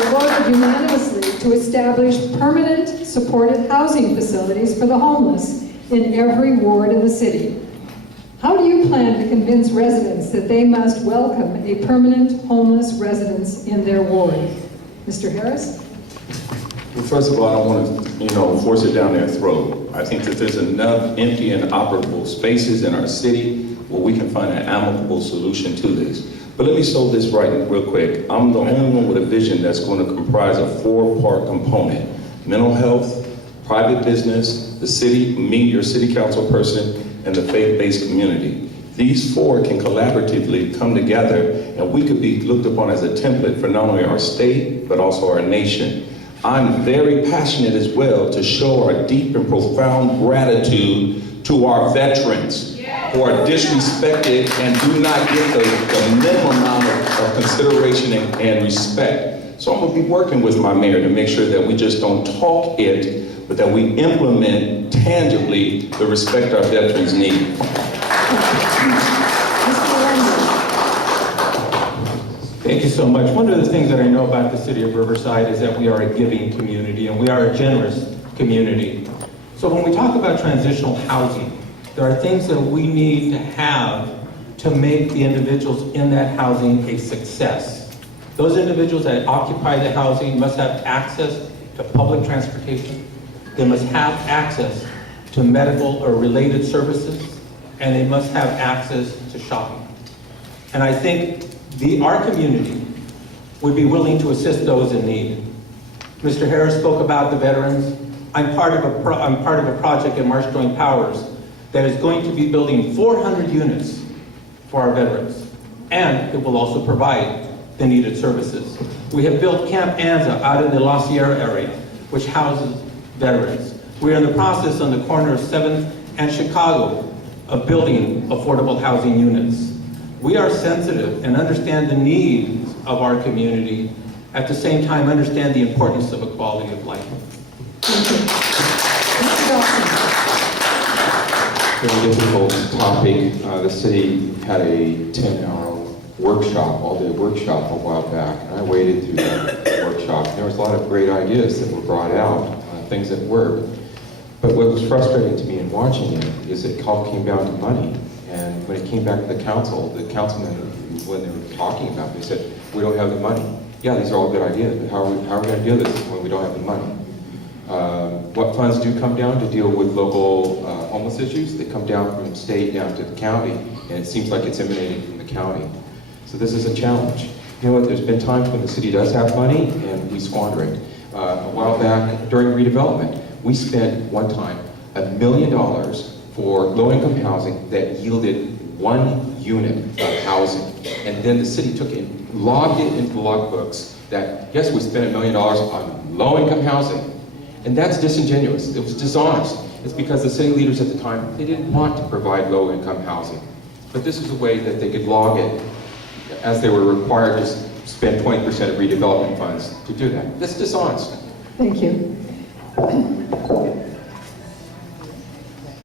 voted unanimously to establish permanent supported housing facilities for the homeless in every ward in the city. How do you plan to convince residents that they must welcome a permanent homeless residence in their ward? Mr. Harris? Well, first of all, I don't want to, force it down their throat. I think that there's enough empty and operable spaces in our city where we can find an amicable solution to this. But let me sow this right real quick. I'm the only one with a vision that's going to comprise a 4-part component: mental health, private business, the city, me, your city council person, and the faith-based community. These 4 can collaboratively come together, and we could be looked upon as a template for not only our state, but also our nation. I'm very passionate as well to show our deep and profound gratitude to our veterans who are disrespected and do not get the minimum amount of consideration and respect. So I'm going to be working with my mayor to make sure that we just don't talk it, but that we implement tangibly the respect our veterans need. Thank you so much. One of the things that I know about the city of Riverside is that we are a giving community and we are a generous community. So when we talk about transitional housing, there are things that we need to have to make the individuals in that housing a success. Those individuals that occupy the housing must have access to public transportation. They must have access to medical or related services, and they must have access to shopping. And I think our community would be willing to assist those in need. Mr. Harris spoke about the veterans. I'm part of a project at Marsh Joint Powers that is going to be building 400 units for our veterans, and it will also provide the needed services. We have built Camp Anza out in the La Sierra area, which houses veterans. We're in the process on the corner of 7th and Chicago of building affordable housing units. We are sensitive and understand the needs of our community, at the same time understand the importance of a quality of life. Very difficult topic. The city had a 10-hour workshop, all-day workshop a while back, and I waded through that workshop. There was a lot of great ideas that were brought out, things that worked. But what was frustrating to me in watching it is it all came down to money. And when it came back to the councilmen, when they were talking about it, they said, we don't have the money. Yeah, these are all good ideas, but how are we going to do this when we don't have the money? What funds do come down to deal with local homeless issues? They come down from the state down to the county, and it seems like it's emanating from the county. So this is a challenge. You know what, there's been times when the city does have money, and we squander it. A while back, during redevelopment, we spent one time $1 million for low-income housing that yielded 1 unit of housing. And then the city took it, logged it into the logbooks that, yes, we spent $1 million on low-income housing. And that's disingenuous. It was dishonest. It's because the city leaders at the time, they didn't want to provide low-income housing. But this is a way that they could log it as they were required to spend 20% of redevelopment funds to do that. That's dishonest. Thank you.